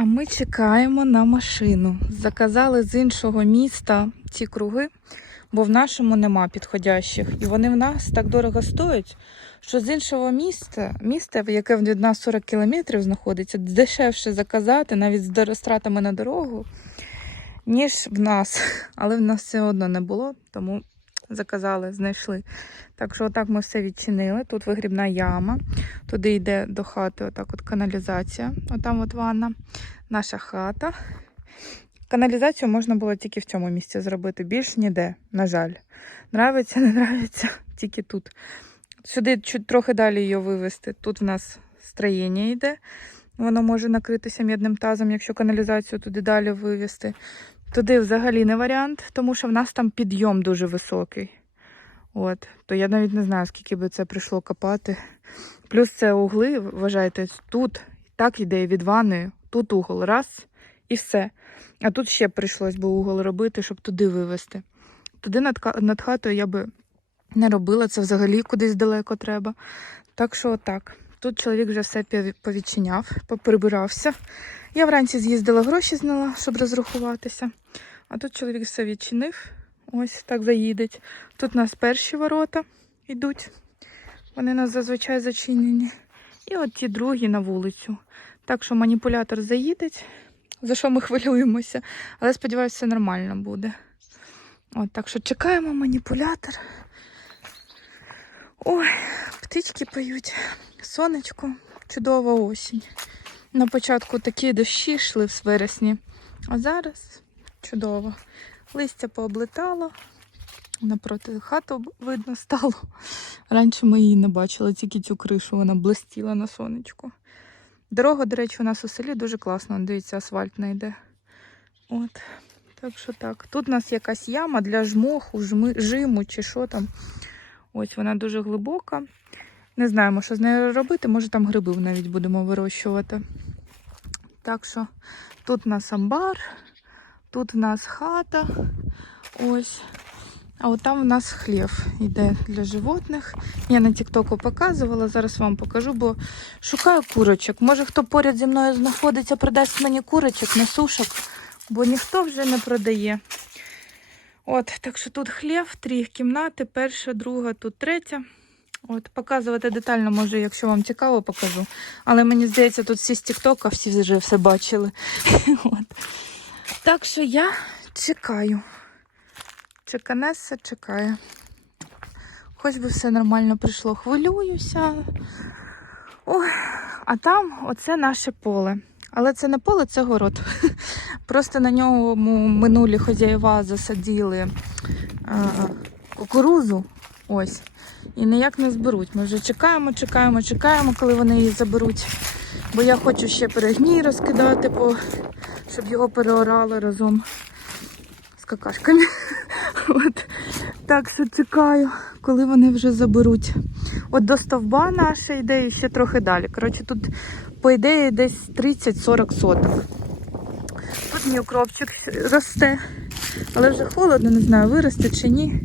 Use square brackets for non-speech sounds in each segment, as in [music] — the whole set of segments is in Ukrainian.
А ми чекаємо на машину. Заказали з іншого міста ці круги, бо в нашому нема підходящих. І вони в нас так дорого стоять, що з іншого міста, міста, яке від нас 40 кілометрів знаходиться, дешевше заказати, навіть з розтратами на дорогу, ніж в нас. Але в нас все одно не було, тому заказали, знайшли. Так що отак ми все відчинили. Тут вигрібна яма. Туди йде до хати отак от каналізація. Отам от ванна. Наша хата. Каналізацію можна було тільки в цьому місці зробити. Більш ніде, на жаль. Нравиться, не нравиться, [laughs] тільки тут. Сюди чуть трохи далі її вивезти. Тут в нас строєння йде. Воно може накритися м'ядним тазом, якщо каналізацію туди далі вивезти. Туди взагалі не варіант, тому що в нас там підйом дуже високий. От, то я навіть не знаю, скільки би це прийшло копати. Плюс це угли, вважайте, тут так іде від ванни, тут угол, раз і все. А тут ще прийшлось би угол робити, щоб туди вивезти. Туди над, над хатою я би не робила, це взагалі кудись далеко треба. Так що так. Тут чоловік вже все повідчиняв, поприбирався. Я вранці з'їздила, гроші зняла, щоб розрахуватися. А тут чоловік все відчинив. Ось так заїдеть. Тут у нас перші ворота йдуть. Вони нас зазвичай зачинені. І от ті другі на вулицю. Так що маніпулятор заїдеть, за що ми [laughs] хвилюємося. Але сподіваюся, все нормально буде. От, так що чекаємо маніпулятор. Ой, птички поють. Сонечко, чудова осінь. На початку такі дощі йшли в вересні, а зараз чудово. Листя пооблетало, напроти хату видно стало. Раніше ми її не бачили, тільки цю кришу, вона блистіла на сонечку. Дорога, до речі, у нас у селі дуже класно, дивіться, асфальт не йде. От. Так що так. Тут у нас якась яма для жмоху, жми, жиму чи що там. Ось вона дуже глибока. Не знаємо, що з нею робити. Може там гриби навіть будемо вирощувати. Так що тут у нас амбар, тут у нас хата. Ось. А от там у нас хлів йде для животних. Я на Тіктоку показувала, зараз вам покажу, бо шукаю курочок. Може хто поряд зі мною знаходиться, продасть мені курочок на сушок, бо ніхто вже не продає. От, так що тут хлів, три кімнати, перша, друга, тут третя. От, показувати детально, може, якщо вам цікаво, покажу. Але мені здається, тут всі з Тіктока, всі вже все бачили. [laughs] От. Так що я чекаю. Чеканеса чекає. Хоч би все нормально прийшло, хвилююся. Ой, а там оце наше поле. Але це не поле, це город. [laughs] Просто на ньому минулі хазяїва засадили е, кукурузу. Ось. І ніяк не зберуть. Ми вже чекаємо, чекаємо, чекаємо, коли вони її заберуть. Бо я хочу ще перегній розкидати, по... щоб його переорали разом з какашками. [laughs] От. Так що чекаю, коли вони вже заберуть. От до стовба наша йде і ще трохи далі. Коротше, тут, по ідеї, десь 30-40 соток. Тут мій укропчик росте, але вже холодно, не знаю, виросте чи ні.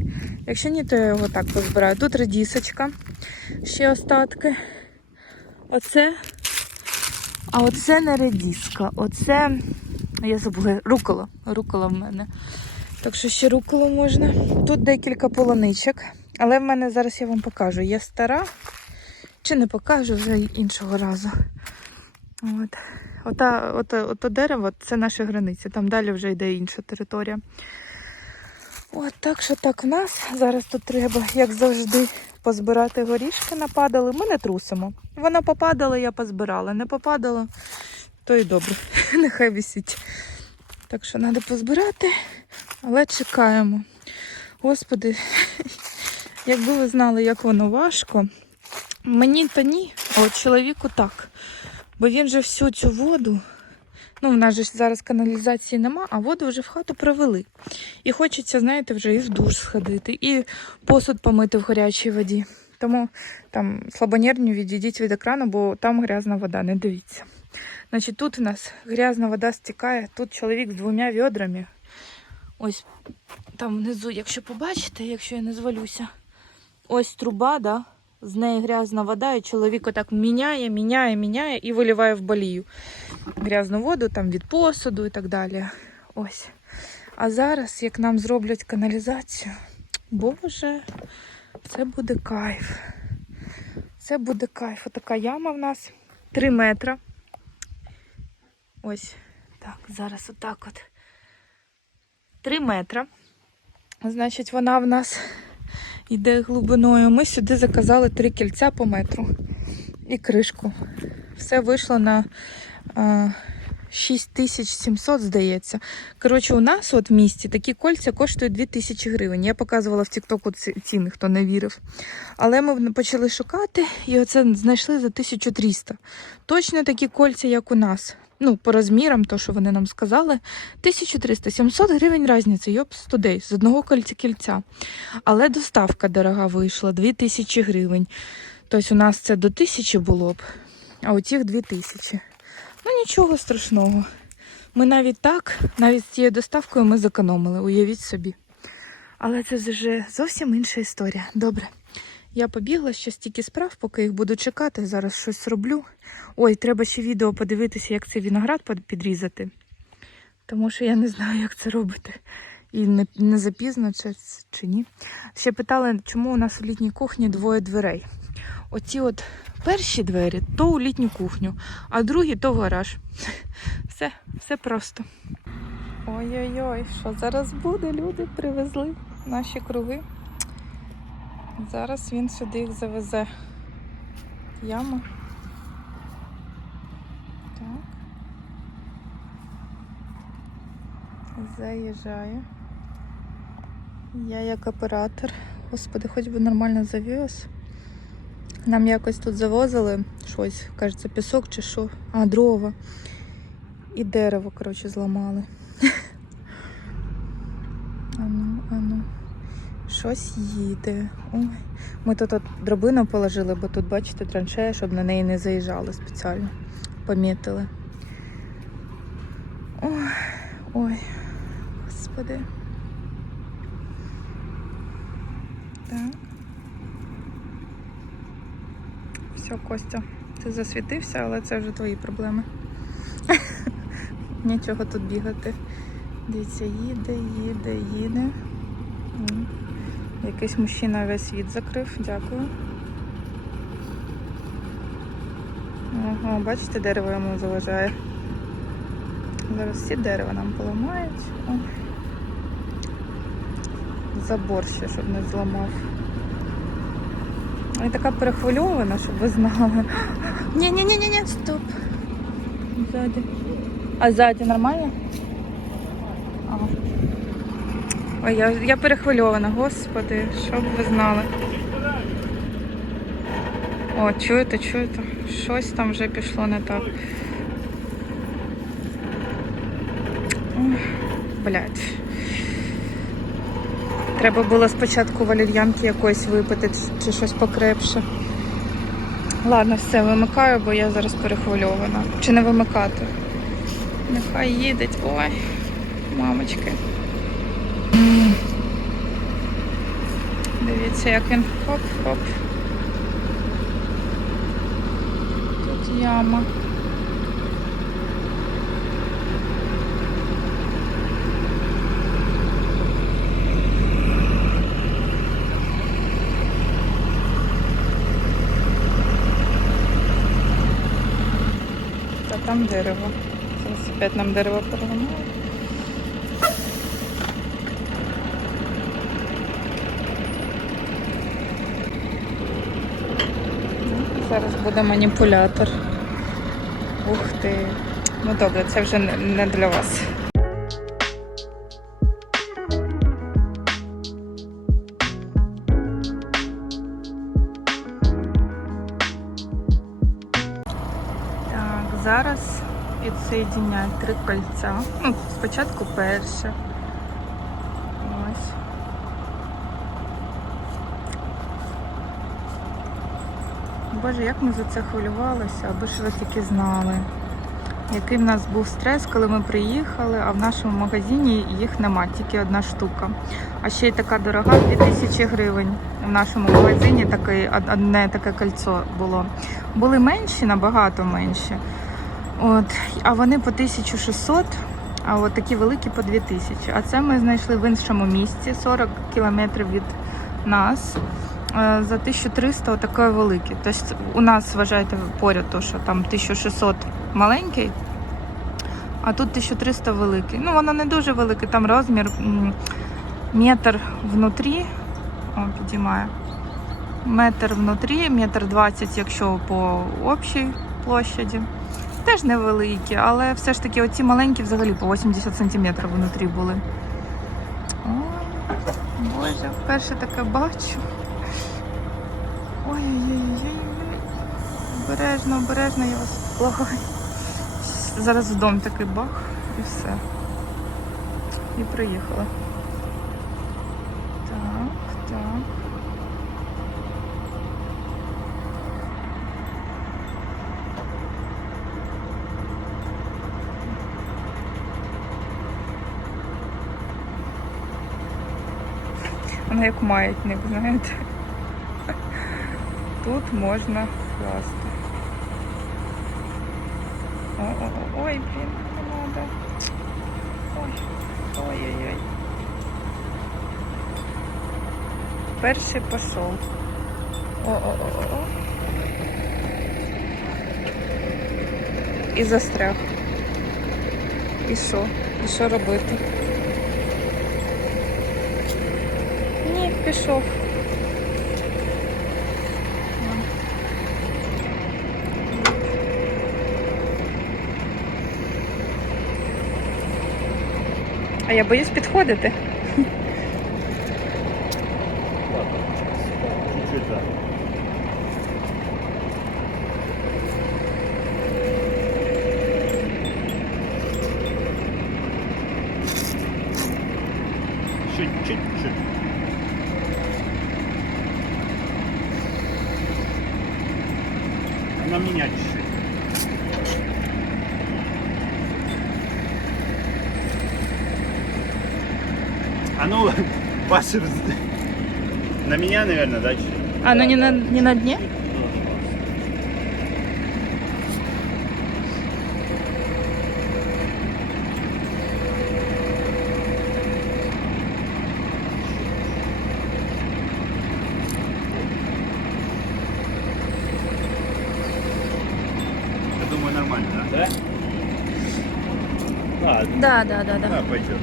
Якщо ні, то я його так позбираю. Тут редісочка, ще остатки. Оце. А оце не редіска. Оце, я забула, рукола. Рукола в мене. Так що ще руколу можна. Тут декілька полоничок. Але в мене зараз я вам покажу. Є стара. Чи не покажу вже іншого разу. От. Ото дерево це наші границі. Там далі вже йде інша територія. От так що так в нас. Зараз тут треба, як завжди, позбирати горішки нападали. Ми не трусимо. Вона попадала, я позбирала. Не попадала, то й добре. [laughs] Нехай висить. Так що треба позбирати, але чекаємо. Господи, [laughs] якби ви знали, як воно важко. Мені то ні, а от чоловіку так. Бо він же всю цю воду, ну в нас же зараз каналізації нема, а воду вже в хату провели. І хочеться, знаєте, вже і в душ сходити, і посуд помити в гарячій воді. Тому там слабонервні відійдіть від екрану, бо там грязна вода, не дивіться. Значить, тут у нас грязна вода стікає, тут чоловік з двома відрами. Ось там внизу, якщо побачите, якщо я не звалюся, ось труба, да, з неї грязна вода, і чоловік отак міняє, міняє, міняє і виливає в балію. Грязну воду там від посуду і так далі. Ось. А зараз, як нам зроблять каналізацію, боже, це буде кайф. Це буде кайф. Отака яма в нас 3 метра. Ось так, зараз отак от. 3 метра. Значить, вона в нас йде глибиною. Ми сюди заказали три кільця по метру і кришку. Все вийшло на а, 6700, здається. Коротше, у нас от в місті такі кольця коштують 2000 гривень. Я показувала в Тіктоку ціни, хто не вірив. Але ми почали шукати і оце знайшли за 1300. Точно такі кольця, як у нас. Ну, по розмірам, то, що вони нам сказали, 1300, 700 гривень різниця, йоп, студей, з одного кольця кільця. Але доставка дорога вийшла, 2000 гривень. Тобто у нас це до 1000 було б, а у тих 2000. Ну нічого страшного. Ми навіть так, навіть з цією доставкою ми зекономили, уявіть собі. Але це вже зовсім інша історія. Добре. Я побігла ще стільки справ, поки їх буду чекати. Зараз щось роблю. Ой, треба ще відео подивитися, як цей виноград підрізати. Тому що я не знаю, як це робити. І не, не запізно чи, чи ні. Ще питали, чому у нас у літній кухні двоє дверей. Оці от перші двері то у літню кухню, а другі то в гараж. [laughs] Все, все просто. Ой-ой-ой, що зараз буде? Люди привезли наші круги. Зараз він сюди їх завезе. Яма. Так. Заїжджає. Я як оператор. Господи, хоч би нормально завіз. Нам якось тут завозили щось, кажеться, пісок чи що. А, дрова. І дерево, коротше, зламали. [laughs] Ану, ану. Щось їде. Ой. Ми тут от дробину положили, бо тут, бачите, траншея, щоб на неї не заїжджали спеціально. Помітили. Ой, ой, господи. Так. Все, Костя, ти засвітився, але це вже твої проблеми. [laughs] Нічого тут бігати. Дивіться, їде, їде, їде. Якийсь мужчина весь світ закрив, дякую. Ого, бачите, дерево йому заважає. Зараз всі дерева нам поламають. Забор ще, щоб не зламав. Я така перехвильована, щоб ви знали. ні ні ні ні ні стоп. Ззаді. А ззаді нормально? Ага. Ой, я, я перехвильована, господи, щоб ви знали. О, чуєте, чуєте? Щось там вже пішло не так. Ой, Блядь. Треба було спочатку валер'янки якоїсь випити чи щось покрепше. Ладно, все, вимикаю, бо я зараз перехвильована. Чи не вимикати? Нехай їдеть. Ой, мамочки. Дивіться, як він хоп-хоп. Тут яма. Дерево. Зараз опять нам дерево переламає. Зараз буде маніпулятор. Ух ти. Ну добре, це вже не для вас. Підсоєдняють три кольця. Ну, спочатку перше. Ось. Боже, як ми за це хвилювалися, аби ж ви тільки знали. який в нас був стрес, коли ми приїхали, а в нашому магазині їх нема, тільки одна штука. А ще й така дорога 2000 гривень. В нашому магазині таке, одне таке кольцо було. Були менші, набагато менші. От, а вони по 1600, а от такі великі по 2000. А це ми знайшли в іншому місці, 40 кілометрів від нас. Е, За 1300 отаке велике. Тобто у нас вважайте поряд, то, що там 1600 маленький, а тут 1300 великий. Ну, воно не дуже велике, там розмір метр внутрі. О, підіймає. Метр внутрі, метр 20, якщо по общій площаді. Теж невеликі, але все ж таки оці маленькі взагалі по 80 см внутрі були. Ой, Боже, вперше таке бачу. Ой-ой-ой. Обережно, обережно, я вас благаю. Зараз в дом такий бах і все. І приїхала. Так, так. Як маятник, знаєте. Тут можна класти. О-о-о, ой, блін, не. Ой, ой-ой-ой. Перший пішов. О-о-о-о. І застряг. І що? І що робити? Пішов. А я боюсь підходити. Чуть-чуть, да. Чуть-чуть, чуть. На меня чуть-чуть. А ну, ваши... вз- На меня, наверное, да? чуть? А, ну не на, не на дні? Я думаю, нормально, да? Да? Да, Да, да, да, да. да, пойдет.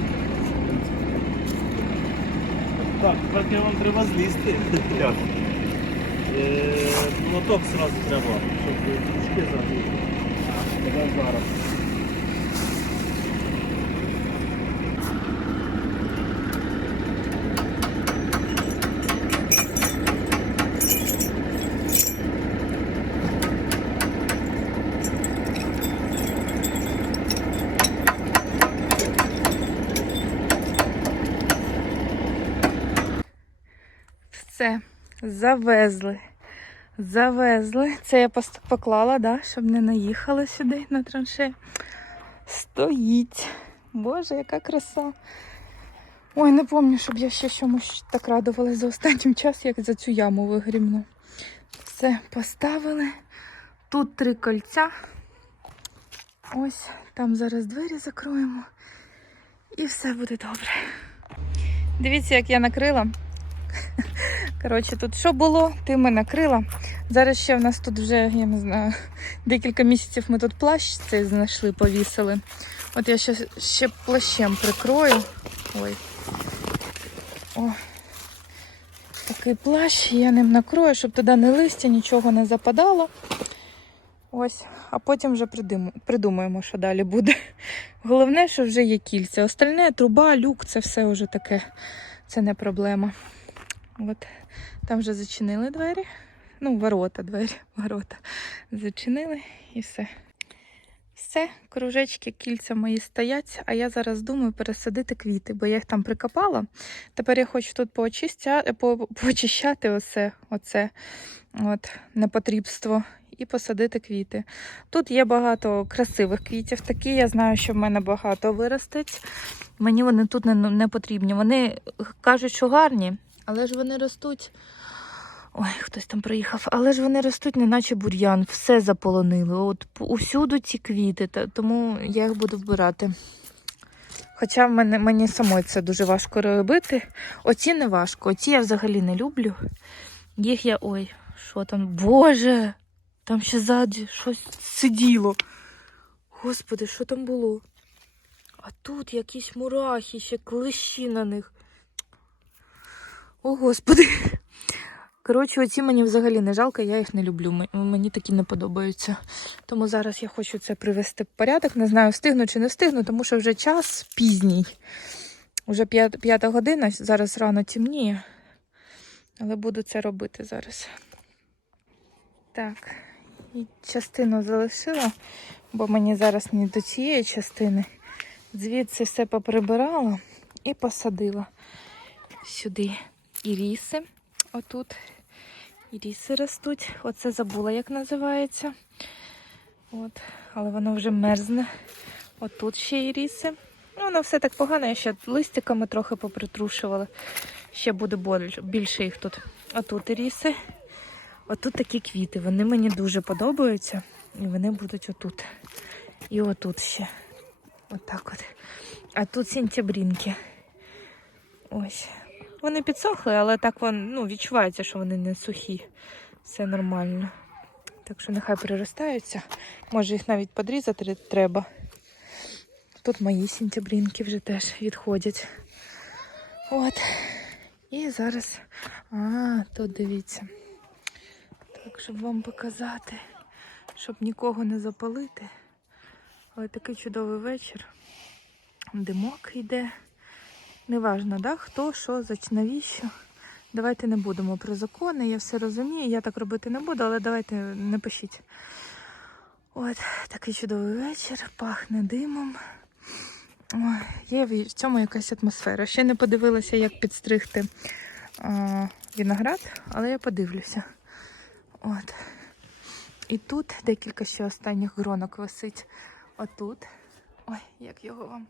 Тепер вам треба злізти. Як? Е, Моток зразу треба, щоб загнути. Тепер зараз. Все, завезли. Завезли. Це я поклала, да, щоб не наїхали сюди на траншею. Стоїть. Боже, яка краса. Ой, не пам'ятаю, щоб я ще чомусь так радувалася за останнім часом, як за цю яму вигрібну. Все, поставили. Тут три кольця. Ось, там зараз двері закроємо. І все буде добре. Дивіться, як я накрила. Коротше, тут що було, тим і накрила. Зараз ще в нас тут вже, я не знаю, декілька місяців ми тут плащ цей знайшли, повісили. От я ще, ще плащем прикрою. Ой. О. Такий плащ, я ним накрою, щоб туди не листя, нічого не западало. Ось, а потім вже придумаємо, що далі буде. Головне, що вже є кільця. Остальне труба, люк, це все вже таке, це не проблема. От там вже зачинили двері. Ну, ворота, двері, [laughs] ворота. Зачинили і все. Все, кружечки, кільця мої стоять, а я зараз думаю пересадити квіти, бо я їх там прикопала. Тепер я хочу тут поочистя... по... поочищати оце, оце от, непотрібство і посадити квіти. Тут є багато красивих квітів. Такі я знаю, що в мене багато виростить. Мені вони тут не, не потрібні. Вони кажуть, що гарні, але ж вони ростуть. Ой, хтось там приїхав, але ж вони ростуть, неначе бур'ян, все заполонили. От усюди ці квіти, тому я їх буду вбирати. Хоча в мене, мені самой це дуже важко робити. Оці не важко, оці я взагалі не люблю. Їх я. Ой, що там? Боже! Там ще ззаді щось сиділо. Господи, що там було? А тут якісь мурахи, ще клещі на них. О, господи. Коротше, оці мені взагалі не жалко, я їх не люблю. Мені такі не подобаються. Тому зараз я хочу це привести в порядок. Не знаю, встигну чи не встигну, тому що вже час пізній. Уже п'ята година, зараз рано темніє. Але буду це робити зараз. Так, і частину залишила, бо мені зараз не до цієї частини. Звідси все поприбирала і посадила сюди іріси. Отут іріси ростуть. Оце забула, як називається. От, але воно вже мерзне. Отут ще іріси. Ну, воно все так погано, я ще листиками трохи попритрушувала. Ще буде більше їх тут. Отут іріси. Отут такі квіти. Вони мені дуже подобаються. І вони будуть отут. І отут ще. Отак от. А тут сентябрінки. Ось. Вони підсохли, але так вон, ну, відчувається, що вони не сухі. Все нормально. Так що нехай приростаються. Може їх навіть подрізати треба. Тут мої сентябрінки вже теж відходять. От. І зараз. А, тут дивіться. Так, щоб вам показати, щоб нікого не запалити. Але такий чудовий вечір. Димок йде. Неважно, да? хто, що, навіщо. Давайте не будемо про закони, я все розумію, я так робити не буду, але давайте не пишіть. От, такий чудовий вечір, пахне димом. Є в цьому якась атмосфера. Ще не подивилася, як підстригти а, виноград, але я подивлюся. От. І тут декілька ще останніх гронок висить. Отут. Ой, як його вам.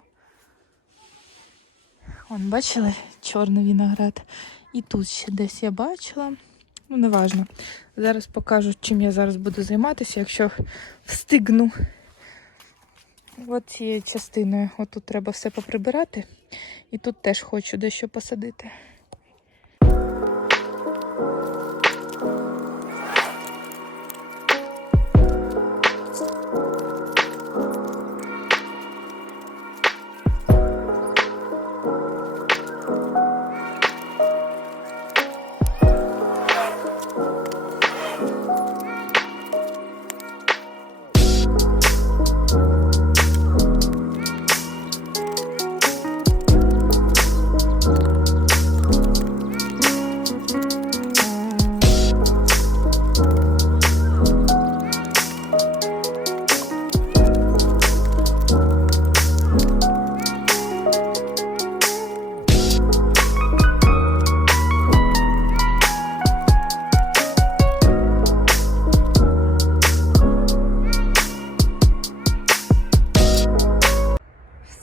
Вон, бачили чорний виноград. І тут ще десь я бачила. Ну, неважно. Зараз покажу, чим я зараз буду займатися, якщо встигну. От цією частиною. Отут треба все поприбирати. І тут теж хочу дещо посадити.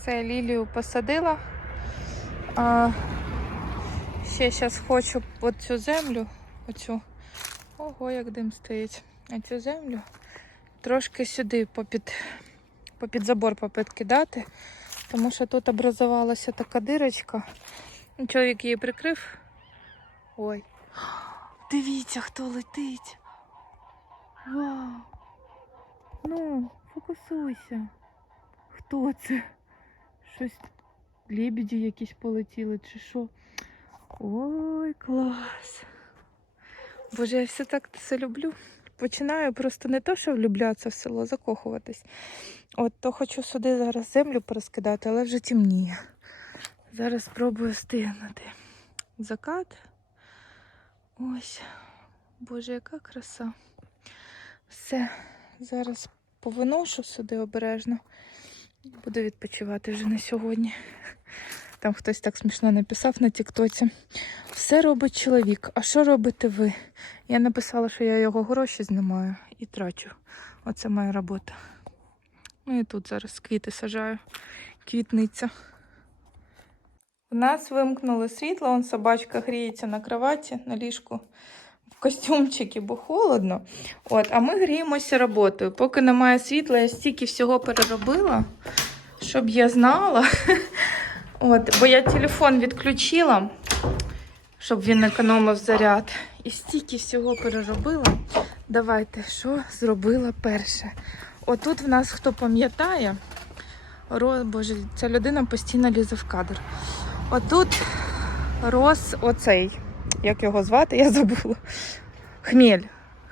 Все, лілію посадила. А, ще зараз хочу оцю землю, оцю. Ого, як дим стоїть. А цю землю трошки сюди попід, попід забор попідкидати, тому що тут образувалася така дирочка. Ну, Чоловік її прикрив. Ой. Дивіться, хто летить. Вау. Ну, фокусуйся. Хто це? Щось лебеді якісь полетіли чи що. Ой, клас. Боже, я все так це люблю. Починаю просто не то, що влюблятися в село, закохуватись. От то хочу сюди зараз землю порозкидати, але вже темніє. Зараз спробую встигнути. Закат. Ось. Боже, яка краса. Все, зараз повиношу сюди обережно. Буду відпочивати вже на сьогодні. Там хтось так смішно написав на Тіктоці. Все робить чоловік. А що робите ви? Я написала, що я його гроші знімаю і трачу. Оце моя робота. Ну і тут зараз квіти сажаю. Квітниця. У нас вимкнули світло, он собачка гріється на кроваті, на ліжку костюмчики, бо холодно. От, а ми гріємося роботою. Поки немає світла, я стільки всього переробила, щоб я знала. [laughs] От, бо я телефон відключила, щоб він економив заряд. І стільки всього переробила. Давайте, що зробила перше? Отут в нас, хто пам'ятає. Боже, ця людина постійно лізе в кадр. Отут рос оцей, як його звати, я забула. Хмель.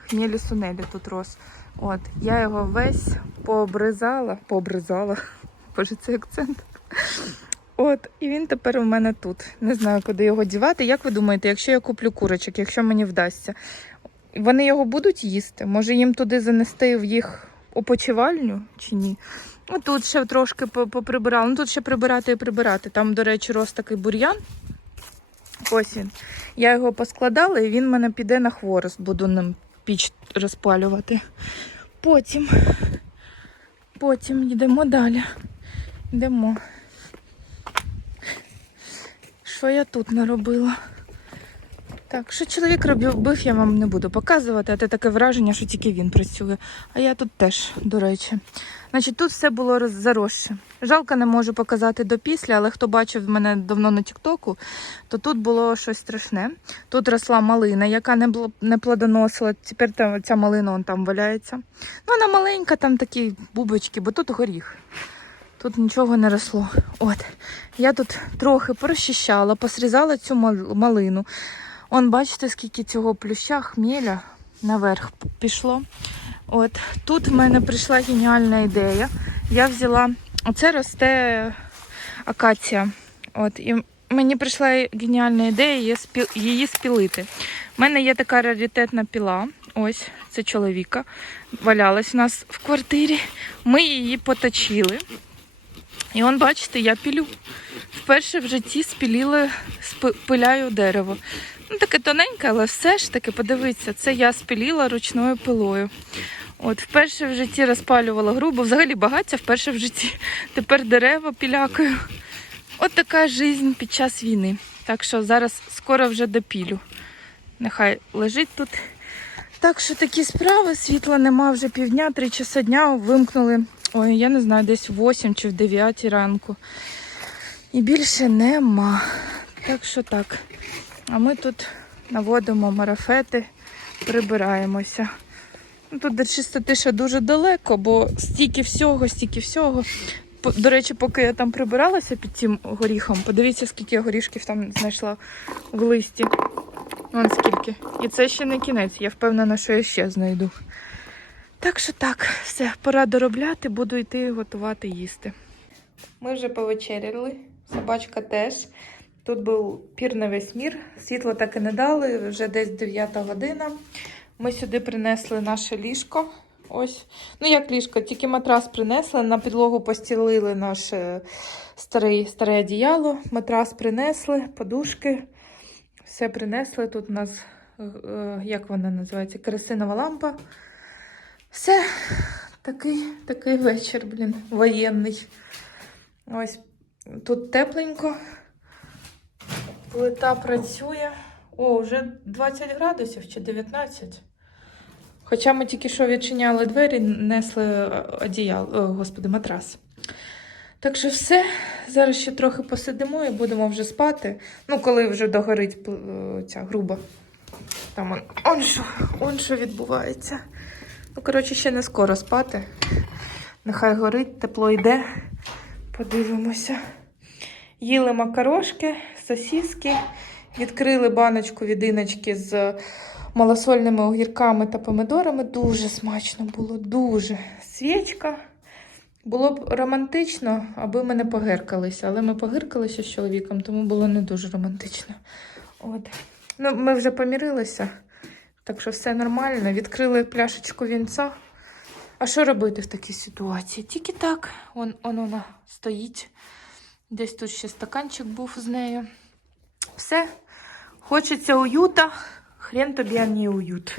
Хмелі сунелі тут рос. От, я його весь пообризала, пообризала. Боже, це акцент. От, і він тепер у мене тут. Не знаю, куди його дівати. Як ви думаєте, якщо я куплю курочок, якщо мені вдасться, вони його будуть їсти? Може їм туди занести в їх опочивальню чи ні? Ну, тут ще трошки поприбирала. Ну тут ще прибирати і прибирати. Там, до речі, рос такий бур'ян. Ось він. Я його поскладала, і він мене піде на хворост, буду ним піч розпалювати. Потім, потім йдемо далі. Йдемо. Що я тут наробила? Так, що чоловік робив, бив, я вам не буду показувати, а це таке враження, що тільки він працює. А я тут теж, до речі. Значить, тут все було заросше. Жалко, не можу показати до після, але хто бачив мене давно на Тіктоку, то тут було щось страшне. Тут росла малина, яка не, не плодоносила. Тепер та, ця малина вон там валяється. Ну, вона маленька, там такі бубочки, бо тут горіх. Тут нічого не росло. От. Я тут трохи порозчищала, посрізала цю малину. Он, бачите, скільки цього плюща, хмеля наверх пішло. От тут в мене прийшла геніальна ідея. Я взяла, оце росте акація. От, і мені прийшла геніальна ідея її, спі... її спілити. У мене є така раритетна піла. Ось, це чоловіка. Валялась у нас в квартирі. Ми її поточили. І он, бачите, я пілю. Вперше в житті спіліла, спи- пиляю дерево. Ну, таке тоненьке, але все ж таки, подивіться, це я спіліла ручною пилою. От, вперше в житті розпалювала грубо, взагалі багаття вперше в житті. Тепер дерева пілякаю. От така жизнь під час війни. Так що зараз скоро вже допілю. Нехай лежить тут. Так що такі справи, світла нема вже півдня, три часа дня вимкнули. Ой, я не знаю, десь в 8 чи в 9 ранку. І більше нема. Так що так. А ми тут наводимо марафети, прибираємося. Тут до чистоти ще дуже далеко, бо стільки всього, стільки всього. До речі, поки я там прибиралася під цим горіхом, подивіться, скільки я горішків там знайшла в листі. Вон скільки. І це ще не кінець. Я впевнена, що я ще знайду. Так що так, все, пора доробляти, буду йти готувати їсти. Ми вже повечеряли, собачка теж. Тут був пір на весь мір. Світло так і не дали, вже десь 9 година. Ми сюди принесли наше ліжко. Ось. Ну, як ліжко, тільки матрас принесли, на підлогу постілили наше старе, старе одіяло, матрас принесли, подушки. Все принесли. Тут у нас, е, як вона називається, керосинова лампа. Все, такий, такий вечір, блін, воєнний. Ось тут тепленько. Плита працює. О, вже 20 градусів чи 19. Хоча ми тільки що відчиняли двері, несли одіял, о, господи, матрас. Так що все. Зараз ще трохи посидимо і будемо вже спати. Ну, коли вже догорить ця груба. Там он, он, що, он що відбувається. Ну, коротше, ще не скоро спати. Нехай горить, тепло йде. Подивимося. Їли макарошки, сосіски, відкрили баночку від іночки з малосольними огірками та помидорами. Дуже смачно було, дуже. Свічка. Було б романтично, аби ми не погиркалися, але ми погиркалися з чоловіком, тому було не дуже романтично. От. Ну, ми вже помірилися, так що все нормально. Відкрили пляшечку вінця. А що робити в такій ситуації? Тільки так, он, он вона стоїть. Десь тут ще стаканчик був з нею. Все. Хочеться уюта. Хрен тобі, а не уют.